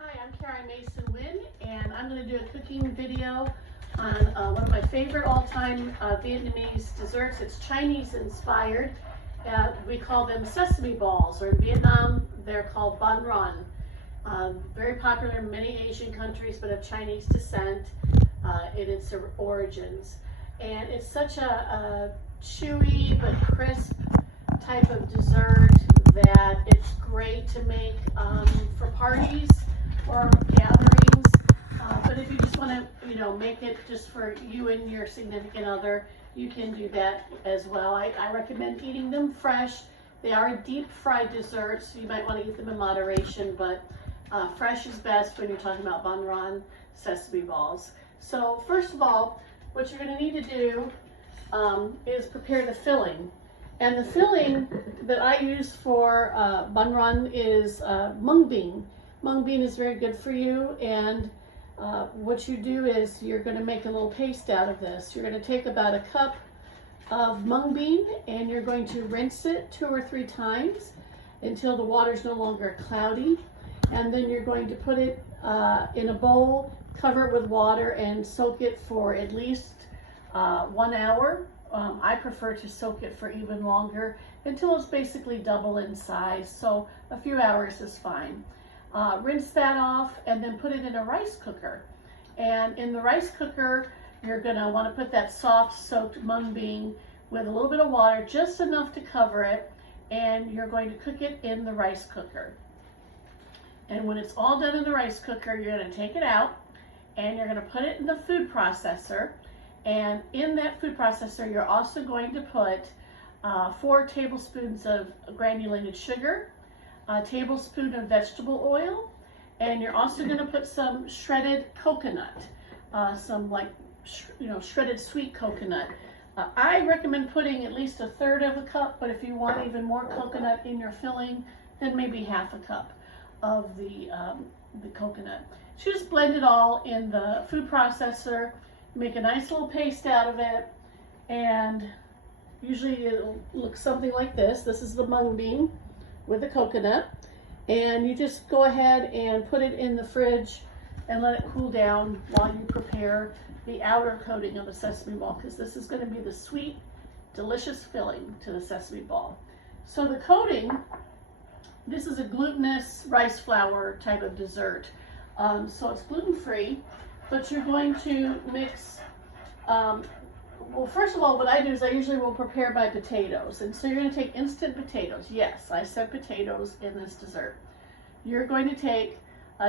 Hi, I'm Mason-Nguyen, and I'm going to do a cooking video on one of my favorite all-time Vietnamese desserts. It's Chinese inspired. We call them Sesame Balls, or in Vietnam, they're called Bánh Rán. Very popular in many Asian countries, but of Chinese descent in its origins. And it's such a chewy but crisp type of dessert that it's great to make for parties or gatherings, but if you just want to, make it just for you and your significant other, you can do that as well. I recommend eating them fresh. They are a deep fried dessert, so you might want to eat them in moderation, but fresh is best when you're talking about Bánh Rán sesame balls. So first of all, what you're going to need to do is prepare the filling. And the filling that I use for Bánh Rán is mung bean. Mung bean is very good for you, and what you do is you're going to make a little paste out of this. You're going to take about a cup of mung bean and you're going to rinse it 2 or 3 times until the water is no longer cloudy, and then you're going to put it in a bowl, cover it with water, and soak it for at least 1 hour. I prefer to soak it for even longer until it's basically double in size, so a few hours is fine. Rinse that off and then put it in a rice cooker. And in the rice cooker, you're going to want to put that soft soaked mung bean with a little bit of water, just enough to cover it, and you're going to cook it in the rice cooker. And when it's all done in the rice cooker, you're going to take it out and you're going to put it in the food processor. And in that food processor, you're also going to put 4 tablespoons of granulated sugar, a tablespoon of vegetable oil, and you're also going to put some shredded coconut, some shredded sweet coconut. I recommend putting at least 1/3 of a cup, but if you want even more coconut in your filling, then maybe 1/2 cup of the coconut. So just blend it all in the food processor, make a nice little paste out of it, and usually it'll look something like this. This is the mung bean with the coconut, and you just go ahead and put it in the fridge and let it cool down while you prepare the outer coating of a sesame ball, because this is going to be the sweet, delicious filling to the sesame ball. So the coating, this is a glutinous rice flour type of dessert, so it's gluten-free, but you're going to mix well, first of all, what I do is I usually will prepare by potatoes. And so you're going to take instant potatoes. Yes, I said potatoes in this dessert. You're going to take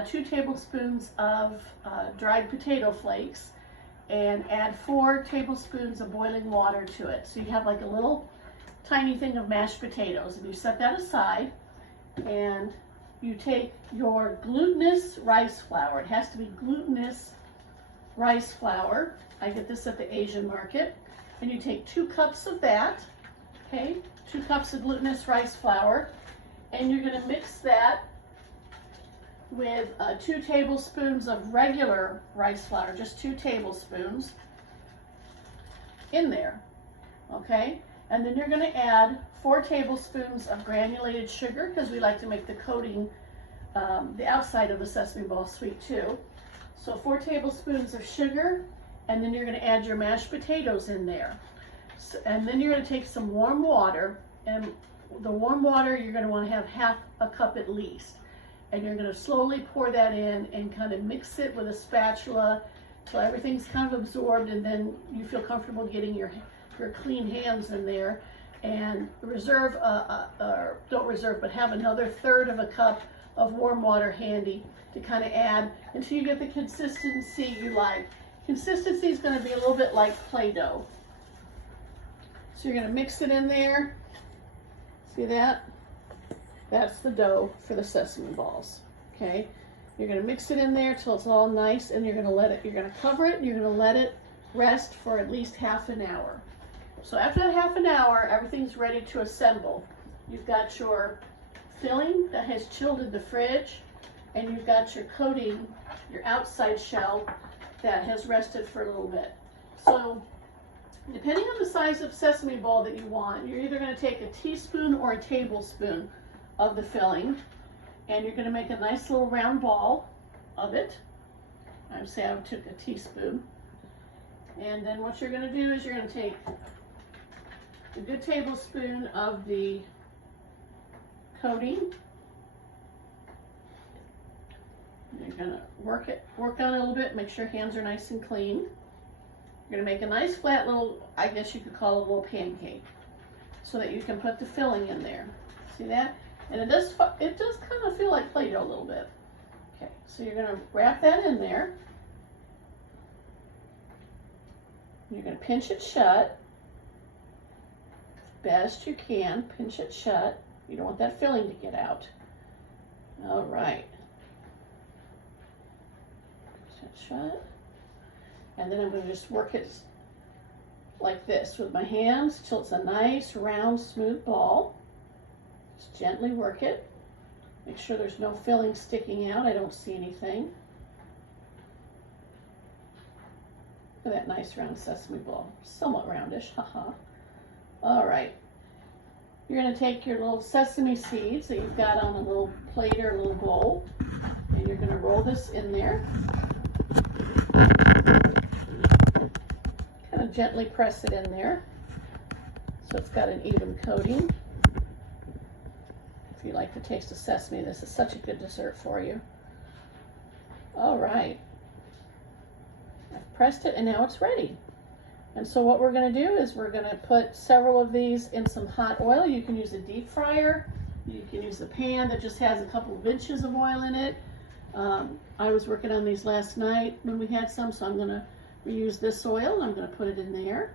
2 tablespoons of dried potato flakes and add 4 tablespoons of boiling water to it. So you have like a little tiny thing of mashed potatoes. And you set that aside, and you take your glutinous rice flour. It has to be glutinous rice flour. I get this at the Asian market. And you take 2 cups of that, okay, 2 cups of glutinous rice flour, and you're going to mix that with 2 tablespoons of regular rice flour, just 2 tablespoons in there, okay? And then you're going to add 4 tablespoons of granulated sugar, because we like to make the coating, the outside of the sesame ball sweet too. So 4 tablespoons of sugar, and then you're going to add your mashed potatoes in there. So, and then you're going to take some warm water, and the warm water you're going to want to have 1/2 cup at least. And you're going to slowly pour that in and kind of mix it with a spatula till everything's kind of absorbed, and then you feel comfortable getting your clean hands in there. And reserve, don't reserve, but have another 1/3 of a cup of warm water handy to kind of add until you get the consistency you like. Consistency is going to be a little bit like Play-Doh. So you're going to mix it in there. See that? That's the dough for the sesame balls. Okay? You're going to mix it in there till it's all nice, and you're going to cover it, and you're going to let it rest for at least 1/2 hour. So after that 1/2 hour, everything's ready to assemble. You've got your filling that has chilled in the fridge, and you've got your coating, your outside shell, that has rested for a little bit. So depending on the size of sesame ball that you want, you're either going to take a teaspoon or a tablespoon of the filling, and you're going to make a nice little round ball, of it. I would say I took a teaspoon. And then what you're gonna do is you're gonna take a good tablespoon of the coating. You're gonna work on it a little bit, make sure your hands are nice and clean. You're gonna make a nice flat little, I guess you could call it a little pancake, so that you can put the filling in there. See that? And it does kind of feel like Play-Doh a little bit. Okay, so you're gonna wrap that in there. You're gonna pinch it shut. Best you can, pinch it shut. You don't want that filling to get out. All right. Shut. And then I'm going to just work it like this with my hands till it's a nice round smooth ball. Just gently work it. Make sure there's no filling sticking out. I don't see anything. Look at that nice round sesame ball. Somewhat roundish, haha. All right. You're going to take your little sesame seeds that you've got on a little plate or a little bowl, and you're going to roll this in there. Kind of gently press it in there so it's got an even coating. If you like the taste of sesame, this is such a good dessert for you. All right, I've pressed it and now it's ready. And so what we're going to do is we're going to put several of these in some hot oil. You can use a deep fryer, you can use a pan that just has a couple of inches of oil in it. I was working on these last night when we had some, so I'm going to reuse this oil and I'm going to put it in there.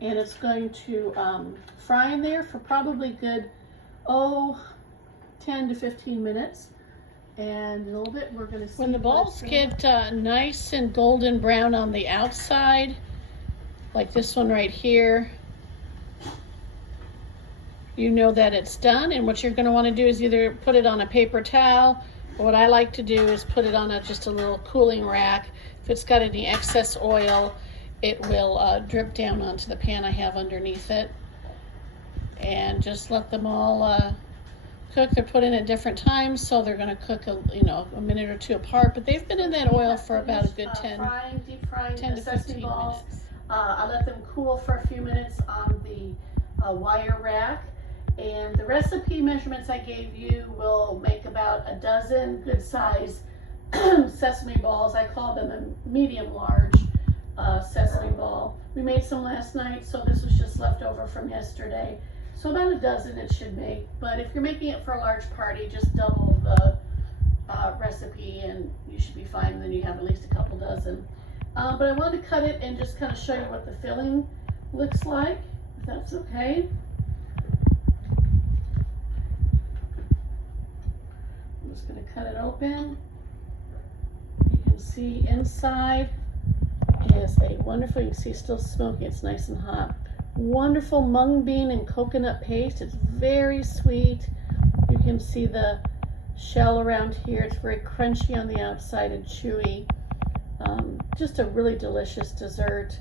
And it's going to fry in there for probably good, 10 to 15 minutes. And in a little bit we're going to see. When the balls get nice and golden brown on the outside, like this one right here, you know that it's done. And what you're going to want to do is either put it on a paper towel, or what I like to do is put it on just a little cooling rack. If it's got any excess oil, it will drip down onto the pan I have underneath it. And just let them all cook. They're put in at different times, so they're going to cook a minute or two apart. But they've been in that oil for about a good 10 to 15 minutes. I let them cool for a few minutes on the wire rack. And the recipe measurements I gave you will make about a dozen good size sesame balls. I call them a medium large sesame ball. We made some last night, so this was just left over from yesterday. So about a dozen it should make. But if you're making it for a large party, just double the recipe and you should be fine. And then you have at least a couple dozen. But I wanted to cut it and just kind of show you what the filling looks like, if that's okay. I'm just going to cut it open. You can see inside is a wonderful, you can see it's still smoky, it's nice and hot. Wonderful mung bean and coconut paste. It's very sweet. You can see the shell around here. It's very crunchy on the outside and chewy. Just a really delicious dessert.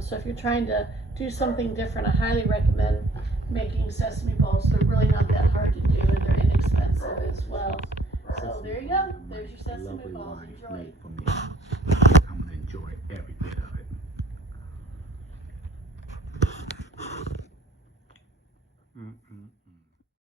So if you're trying to do something different, I highly recommend making sesame balls. They're really not that hard to do and they're inexpensive as well. So there you go. There's your sesame balls. Enjoy. I'm going to enjoy everything.